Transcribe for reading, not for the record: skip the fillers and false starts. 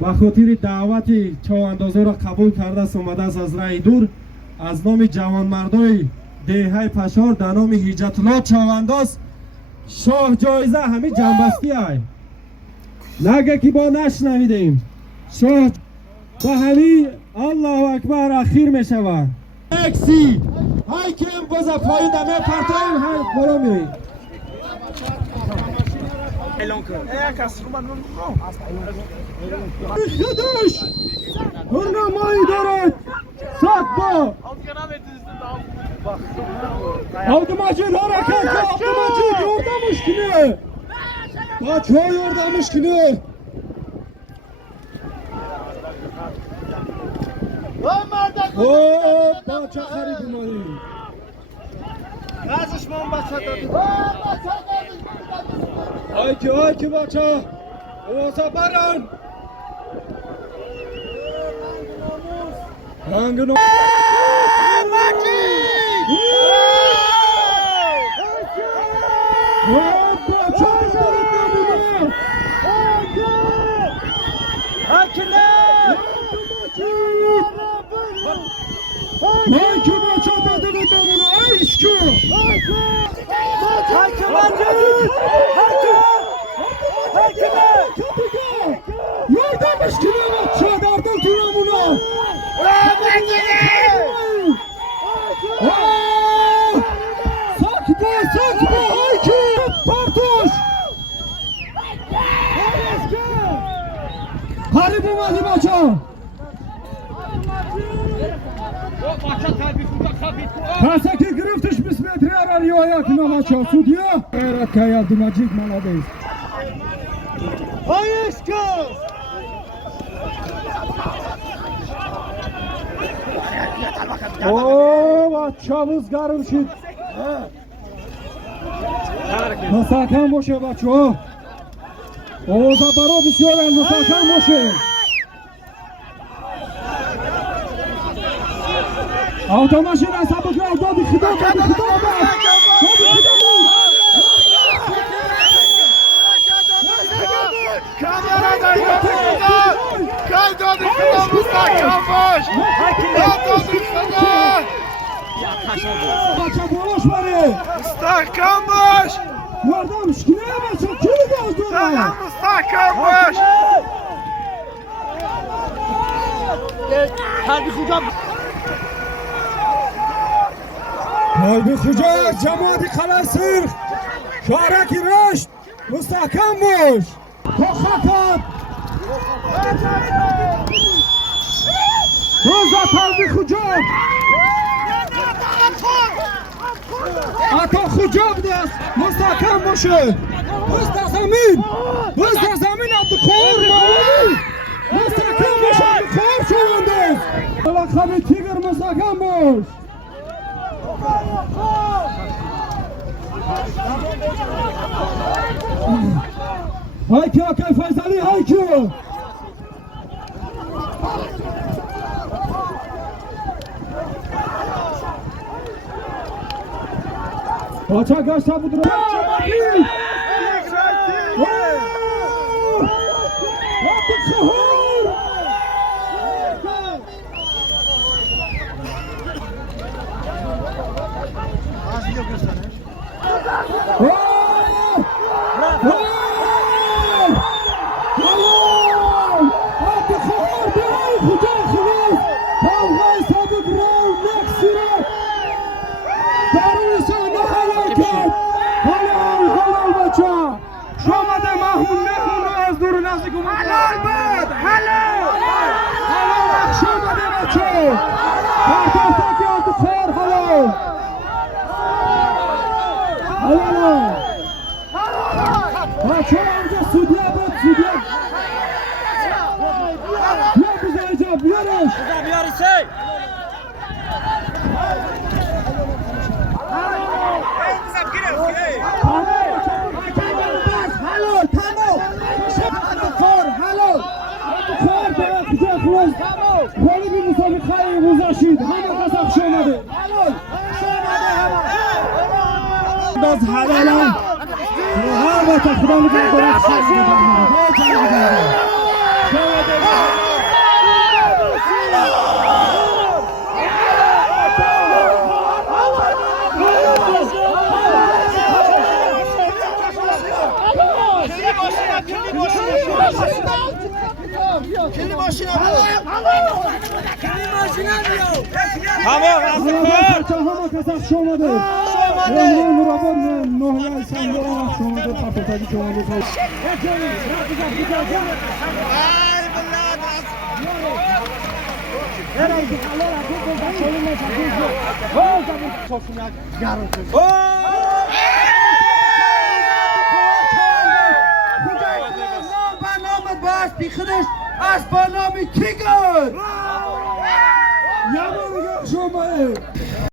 و خاطر دعوت چواندازا را قبول کرده است اومده است از راه دور از نام جوانمردای دهه پشار در نام حجت الله چوانداز شاه جایزه همین جنبستی های نگه که با نشنویدیم شاه به همین الله اکبر اخیر می شود اکسی های کم باز پایین دمه پرتایم های برو میری خودش برنامه‌ای دارد ساک با avtomacil hareket avtomacil yordammış kine Kaçma yordammış kine Hop baça xarid umadi Razışman baça dadı Ay ki baça Oğaza baran Rangın Yordammış kime bakça dardan tuyamuna Sakba hayki Partoş Harip umadi baça Kasaki giriftش 20 متری را rivoyat namacha sudya Gayrat kayardı Macid malades Hayışka Oo bachamiz garm shid Masakam boشه bachho Ovoza baro bisyor masakam boشه Avtomashina sabuklar dodi xidmat Kamerada yolunda Kaydadı şuna müstahkem boş Kaydadı şuna Bacha bolosh bari Müstahkem boş Yordam shkine bacha kuli gazdura Müstahkem boş Kalbi kocam Kalbi Xo'ja jamoati Qalasir Shoraki Rashd mustahkam bosh To'xtatib Roza Kalbi Xo'ja Ato Xo'ja bdas mustahkam boshi Bizda zamin Abduqodir Mavludi mustahkam bosh Abduqodir Chavandoz Laqabi Tigr mustahkam bosh Hayki Akay Fayzali hayki Bacha gashta budro باز حلالم هر وقت خدا میگه کلی ماشین همه کسا شومده مرابط نهیه سنگران شومده پاپتاجی شومده برنامه باش بیخودش از برنامه کی گرد یه بار دیگه شما